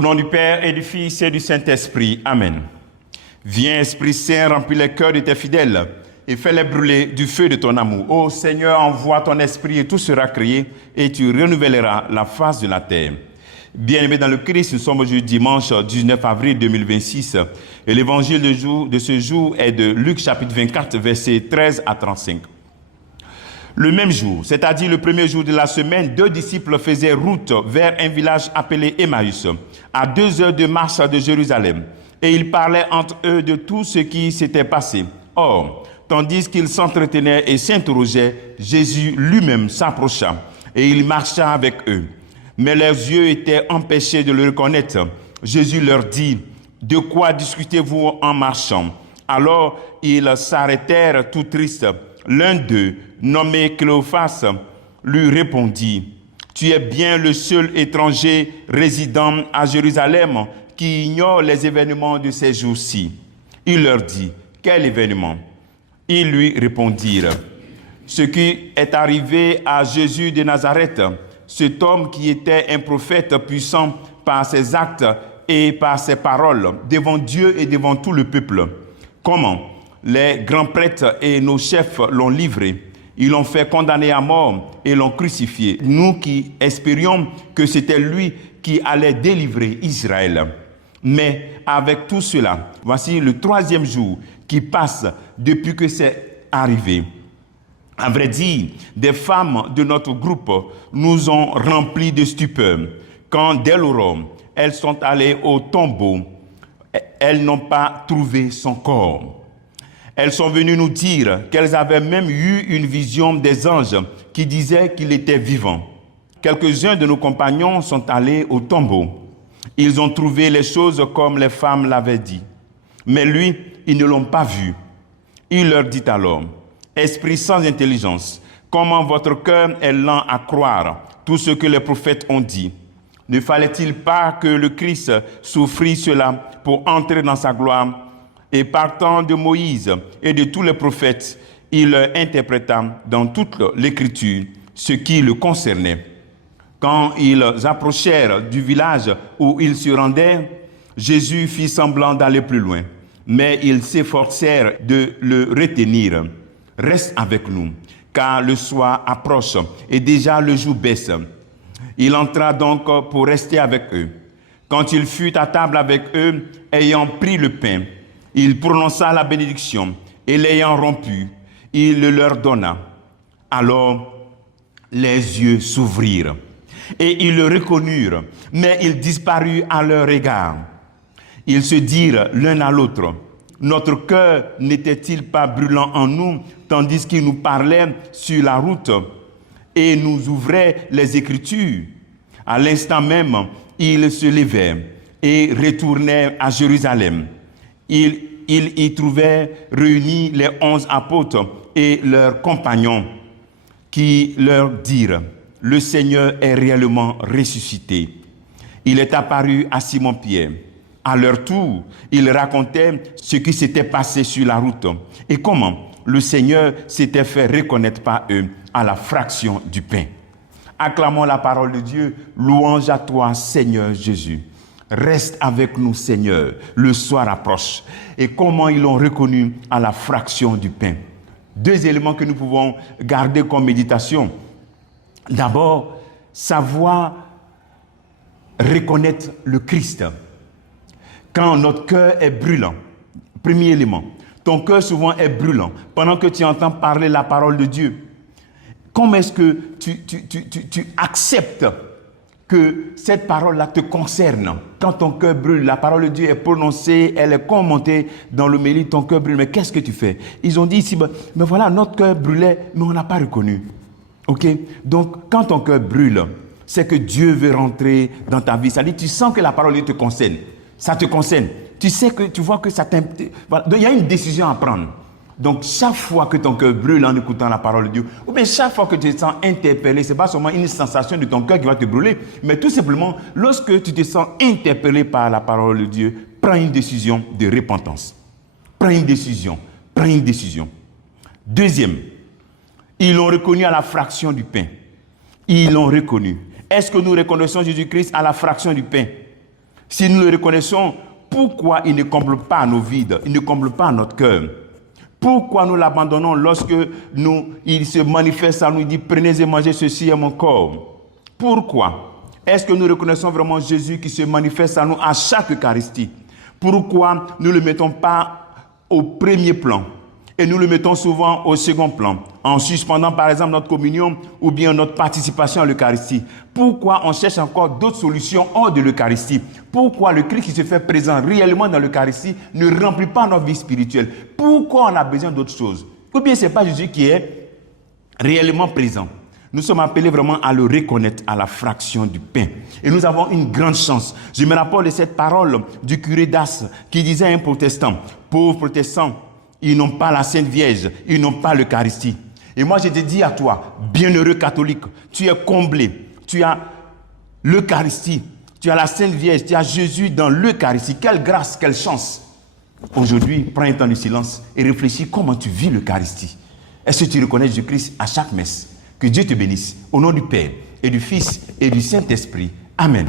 Au nom du Père et du Fils et du Saint-Esprit. Amen. Viens, Esprit Saint, remplis les cœurs de tes fidèles et fais-les brûler du feu de ton amour. Ô Seigneur, envoie ton Esprit et tout sera créé et tu renouvelleras la face de la terre. Bien-aimés dans le Christ, nous sommes aujourd'hui dimanche 19 avril 2026 et l'évangile de ce jour est de Luc chapitre 24, versets 13 à 35. Le même jour, c'est-à-dire le premier jour de la semaine, 2 disciples faisaient route vers un village appelé Emmaüs, à 2 heures de marche de Jérusalem. Et ils parlaient entre eux de tout ce qui s'était passé. Or, tandis qu'ils s'entretenaient et s'interrogeaient, Jésus lui-même s'approcha et il marcha avec eux. Mais leurs yeux étaient empêchés de le reconnaître. Jésus leur dit, « De quoi discutez-vous en marchant ?» Alors ils s'arrêtèrent tout tristes. L'un d'eux, nommé Cléophas, lui répondit, « Tu es bien le seul étranger résidant à Jérusalem qui ignore les événements de ces jours-ci. » Il leur dit, « Quel événement ?» Ils lui répondirent, « Ce qui est arrivé à Jésus de Nazareth, cet homme qui était un prophète puissant par ses actes et par ses paroles devant Dieu et devant tout le peuple. Comment les grands prêtres et nos chefs l'ont livré. Ils l'ont fait condamner à mort et l'ont crucifié. Nous qui espérions que c'était lui qui allait délivrer Israël. Mais avec tout cela, voici le 3e jour qui passe depuis que c'est arrivé. À vrai dire, des femmes de notre groupe nous ont remplis de stupeur. Quand dès l'aurore, elles sont allées au tombeau, elles n'ont pas trouvé son corps. Elles sont venues nous dire qu'elles avaient même eu une vision des anges qui disaient qu'il était vivant. Quelques-uns de nos compagnons sont allés au tombeau. Ils ont trouvé les choses comme les femmes l'avaient dit. Mais lui, ils ne l'ont pas vu. Il leur dit alors, « Esprit sans intelligence, comment votre cœur est lent à croire tout ce que les prophètes ont dit? Ne fallait-il pas que le Christ souffrit cela pour entrer dans sa gloire ?» Et partant de Moïse et de tous les prophètes, il leur interpréta dans toute l'Écriture ce qui le concernait. Quand ils approchèrent du village où ils se rendaient, Jésus fit semblant d'aller plus loin, mais ils s'efforcèrent de le retenir. « Reste avec nous, car le soir approche et déjà le jour baisse. » Il entra donc pour rester avec eux. Quand il fut à table avec eux, ayant pris le pain, il prononça la bénédiction et l'ayant rompu, il le leur donna. Alors les yeux s'ouvrirent et ils le reconnurent, mais il disparut à leur égard. Ils se dirent l'un à l'autre, « Notre cœur n'était-il pas brûlant en nous, tandis qu'il nous parlait sur la route et nous ouvrait les Écritures ?» À l'instant même, ils se levèrent et retournèrent à Jérusalem. Ils y trouvaient réunis les 11 apôtres et leurs compagnons qui leur dirent, « Le Seigneur est réellement ressuscité. Il est apparu à Simon-Pierre. » À leur tour, ils racontaient ce qui s'était passé sur la route et comment le Seigneur s'était fait reconnaître par eux à la fraction du pain. Acclamons la parole de Dieu. Louange à toi, Seigneur Jésus. Reste avec nous, Seigneur. Le soir approche. Et comment ils l'ont reconnu à la fraction du pain. 2 éléments que nous pouvons garder comme méditation. D'abord, savoir reconnaître le Christ. Quand notre cœur est brûlant, premier élément, ton cœur souvent est brûlant pendant que tu entends parler la parole de Dieu. Comment est-ce que tu acceptes que cette parole-là te concerne? Quand ton cœur brûle, la parole de Dieu est prononcée, elle est commentée dans le méli, ton cœur brûle. Mais qu'est-ce que tu fais? Ils ont dit ici, mais voilà, notre cœur brûlait, mais on n'a pas reconnu. Ok? Donc, quand ton cœur brûle, c'est que Dieu veut rentrer dans ta vie. C'est-à-dire, tu sens que la parole de Dieu te concerne. Ça te concerne. Tu sais que, tu vois que ça t'implique. Voilà. Donc, il y a une décision à prendre. Donc, chaque fois que ton cœur brûle en écoutant la parole de Dieu, ou bien chaque fois que tu te sens interpellé, ce n'est pas seulement une sensation de ton cœur qui va te brûler, mais tout simplement, lorsque tu te sens interpellé par la parole de Dieu, prends une décision de repentance. Prends une décision. Prends une décision. Deuxième, ils l'ont reconnu à la fraction du pain. Ils l'ont reconnu. Est-ce que nous reconnaissons Jésus-Christ à la fraction du pain? Si nous le reconnaissons, pourquoi il ne comble pas nos vides, il ne comble pas notre cœur? Pourquoi nous l'abandonnons lorsque il se manifeste à nous, il dit « Prenez et mangez, ceci est mon corps ». Pourquoi? Est-ce que nous reconnaissons vraiment Jésus qui se manifeste à nous à chaque Eucharistie? Pourquoi nous ne le mettons pas au premier plan et nous le mettons souvent au second plan, en suspendant par exemple notre communion ou bien notre participation à l'Eucharistie? Pourquoi on cherche encore d'autres solutions hors de l'Eucharistie? Pourquoi le Christ qui se fait présent réellement dans l'Eucharistie ne remplit pas notre vie spirituelle? Pourquoi on a besoin d'autres choses? Ou bien ce n'est pas Jésus qui est réellement présent? Nous sommes appelés vraiment à le reconnaître à la fraction du pain. Et nous avons une grande chance. Je me rappelle de cette parole du curé d'As qui disait à un protestant, « Pauvres protestants, ils n'ont pas la Sainte Vierge, ils n'ont pas l'Eucharistie. » Et moi, je te dis à toi, bienheureux catholique, tu es comblé, tu as l'Eucharistie, tu as la Sainte Vierge, tu as Jésus dans l'Eucharistie. Quelle grâce, quelle chance. Aujourd'hui, prends un temps de silence et réfléchis comment tu vis l'Eucharistie. Est-ce que tu reconnais Jésus-Christ à chaque messe? Que Dieu te bénisse. Au nom du Père et du Fils et du Saint-Esprit. Amen.